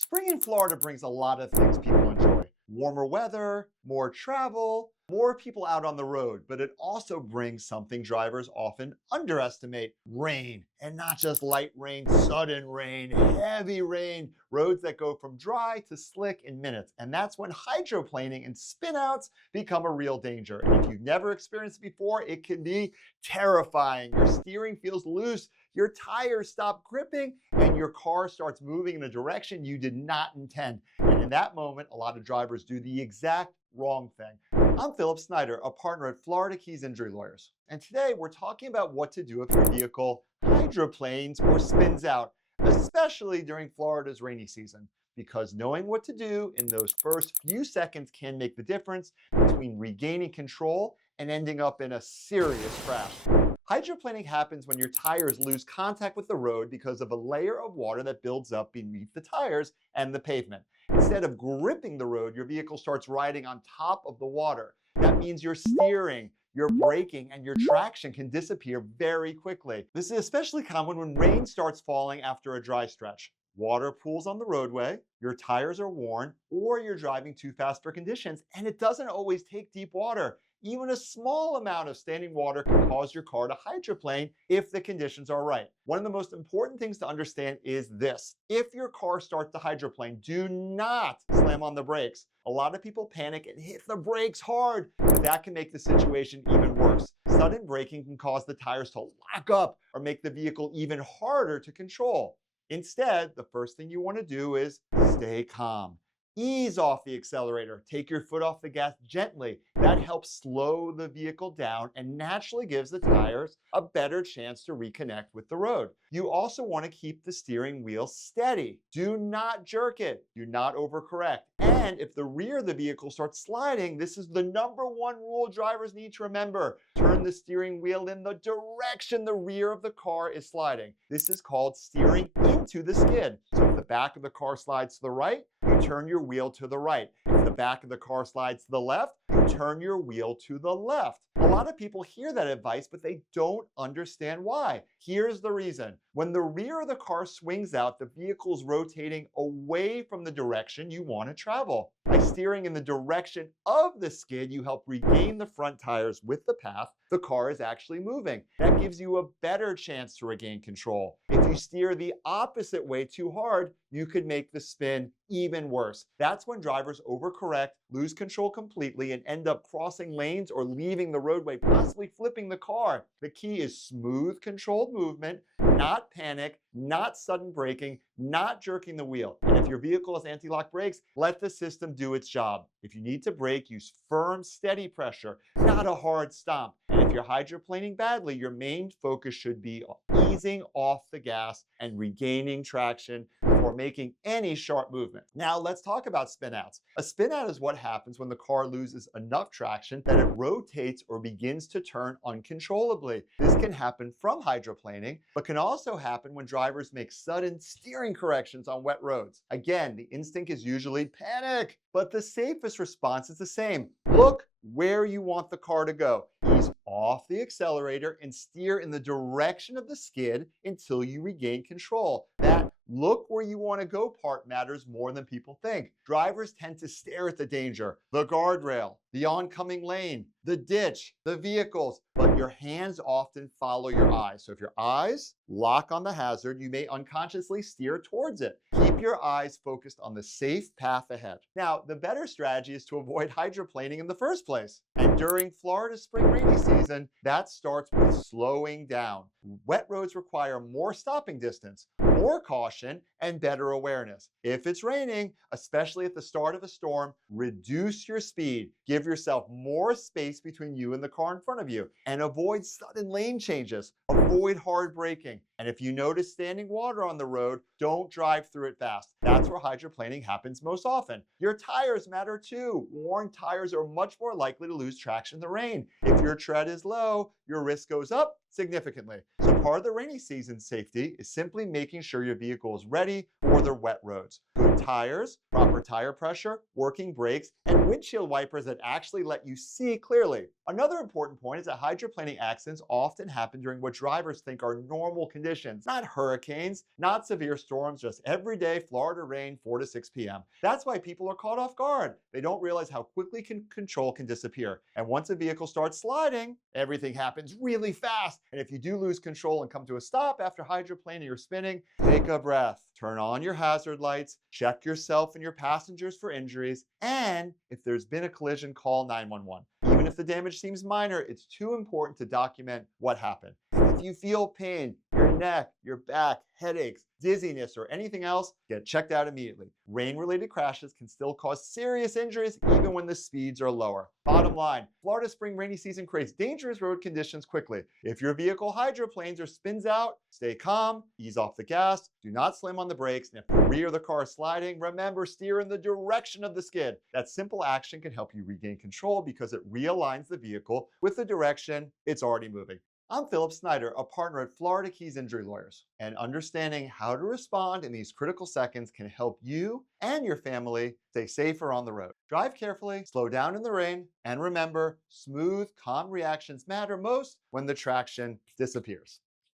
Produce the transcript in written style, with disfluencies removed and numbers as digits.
Spring in Florida brings a lot of things people enjoy. Warmer weather, more travel, more people out on the road, but it also brings something drivers often underestimate: rain. And not just light rain, sudden rain, heavy rain, roads that go from dry to slick in minutes. And that's when hydroplaning and spinouts become a real danger. And if you've never experienced it before, it can be terrifying. Your steering feels loose, your tires stop gripping, and your car starts moving in a direction you did not intend. And in that moment, a lot of drivers do the exact wrong thing. I'm Philip Snyder, a partner at Florida Keys Injury Lawyers. And today we're talking about what to do if your vehicle hydroplanes or spins out, especially during Florida's rainy season. Because knowing what to do in those first few seconds can make the difference between regaining control and ending up in a serious crash. Hydroplaning happens when your tires lose contact with the road because of a layer of water that builds up beneath the tires and the pavement. Instead of gripping the road, your vehicle starts riding on top of the water. That means your steering, your braking, and your traction can disappear very quickly. This is especially common when rain starts falling after a dry stretch. Water pools on the roadway, your tires are worn, or you're driving too fast for conditions, and it doesn't always take deep water. Even a small amount of standing water can cause your car to hydroplane if the conditions are right. One of the most important things to understand is this: if your car starts to hydroplane, do not slam on the brakes. A lot of people panic and hit the brakes hard, but that can make the situation even worse. Sudden braking can cause the tires to lock up or make the vehicle even harder to control. Instead, the first thing you want to do is stay calm. Ease off the accelerator. Take your foot off the gas gently. That helps slow the vehicle down and naturally gives the tires a better chance to reconnect with the road. You also want to keep the steering wheel steady. Do not jerk it. Do not overcorrect. And if the rear of the vehicle starts sliding, this is the #1 rule drivers need to remember: turn the steering wheel in the direction the rear of the car is sliding. This is called steering into the skid. So if the back of the car slides to the right, you turn your wheel to the right. If the back of the car slides to the left, you turn your wheel to the left. A lot of people hear that advice, but they don't understand why. Here's the reason. When the rear of the car swings out, the vehicle's rotating away from the direction you want to travel. By steering in the direction of the skid, you help regain the front tires with the path the car is actually moving. That gives you a better chance to regain control. If you steer the opposite way too hard, you could make the spin even worse. That's when drivers overcorrect, lose control completely, and end up crossing lanes or leaving the roadway, possibly flipping the car. The key is smooth, controlled movement, not panic, not sudden braking, not jerking the wheel. And if your vehicle has anti-lock brakes, let the system do its job. If you need to brake, use firm, steady pressure, not a hard stomp. And if you're hydroplaning badly, your main focus should be on easing off the gas and regaining traction before making any sharp movement. Now let's talk about spinouts. A spinout is what happens when the car loses enough traction that it rotates or begins to turn uncontrollably. This can happen from hydroplaning, but can also happen when drivers make sudden steering corrections on wet roads. Again, the instinct is usually panic, but the safest response is the same. Look where you want the car to go. Ease off the accelerator and steer in the direction of the skid until you regain control. That look where you want to go part matters more than people think. Drivers tend to stare at the danger, the guardrail, the oncoming lane, the ditch, the vehicles, but your hands often follow your eyes. So if your eyes lock on the hazard, you may unconsciously steer towards it. Keep your eyes focused on the safe path ahead. Now, the better strategy is to avoid hydroplaning in the first place. And during Florida's spring rainy season, that starts with slowing down. Wet roads require more stopping distance, more caution, and better awareness. If it's raining, especially at the start of a storm, reduce your speed. Give yourself more space between you and the car in front of you, and avoid sudden lane changes. Avoid hard braking. And if you notice standing water on the road, don't drive through it fast. That's where hydroplaning happens most often. Your tires matter too. Worn tires are much more likely to lose traction in the rain. If your tread is low, your risk goes up significantly. So part of the rainy season safety is simply making sure your vehicle is ready for the wet roads. Good tires, proper tire pressure, working brakes, and windshield wipers that actually let you see clearly. Another important point is that hydroplaning accidents often happen during what drivers think are normal conditions, not hurricanes, not severe storms, just everyday Florida rain 4 to 6 p.m. That's why people are caught off guard. They don't realize how quickly control can disappear. And once a vehicle starts sliding, everything happens really fast. And if you do lose control and come to a stop after hydroplaning or spinning, take a breath. Turn on your hazard lights, check yourself and your passengers for injuries, and if there's been a collision, call 911. Even if the damage seems minor, it's too important to document what happened. If you feel pain, your neck, your back, headaches, dizziness, or anything else, get checked out immediately. Rain-related crashes can still cause serious injuries even when the speeds are lower. Bottom line, Florida spring rainy season creates dangerous road conditions quickly. If your vehicle hydroplanes or spins out, stay calm, ease off the gas, do not slam on the brakes, and if the rear of the car is sliding, remember, steer in the direction of the skid. That simple action can help you regain control because it realigns the vehicle with the direction it's already moving. I'm Philip Snyder, a partner at Florida Keys Injury Lawyers, and understanding how to respond in these critical seconds can help you and your family stay safer on the road. Drive carefully, slow down in the rain, and remember, smooth, calm reactions matter most when the traction disappears.